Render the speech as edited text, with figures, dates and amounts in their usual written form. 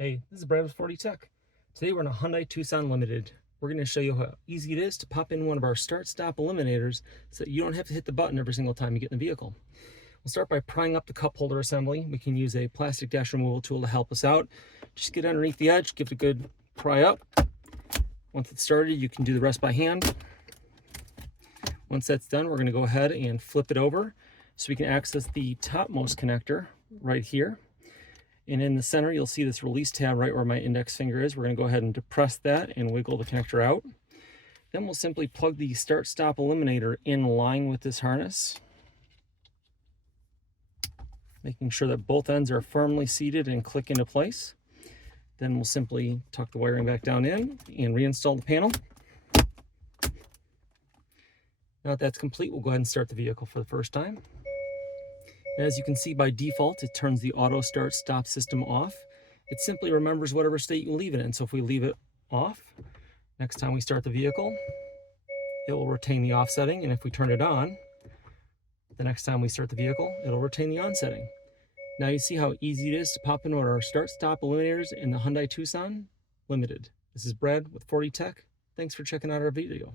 Hey, this is Brad with 40 Tech. Today we're in a Hyundai Tucson Limited. We're going to show you how easy it is to pop in one of our start-stop eliminators so that you don't have to hit the button every single time you get in the vehicle. We'll start by prying up the cup holder assembly. We can use a plastic dash removal tool to help us out. Just get underneath the edge, give it a good pry up. Once it's started, you can do the rest by hand. Once that's done, we're going to go ahead and flip it over so we can access the topmost connector right here. And in the center, you'll see this release tab right where my index finger is. We're going to go ahead and depress that and wiggle the connector out. Then we'll simply plug the start-stop eliminator in line with this harness, making sure that both ends are firmly seated and click into place. Then we'll simply tuck the wiring back down in and reinstall the panel. Now that that's complete, we'll go ahead and start the vehicle for the first time. As you can see, by default, it turns the auto start stop system off. It simply remembers whatever state you leave it in. So if we leave it off, next time we start the vehicle, it will retain the off setting. And if we turn it on, the next time we start the vehicle, it'll retain the on setting. Now you see how easy it is to pop in our start stop eliminators in the Hyundai Tucson Limited. This is Brad with 40 Tech. Thanks for checking out our video.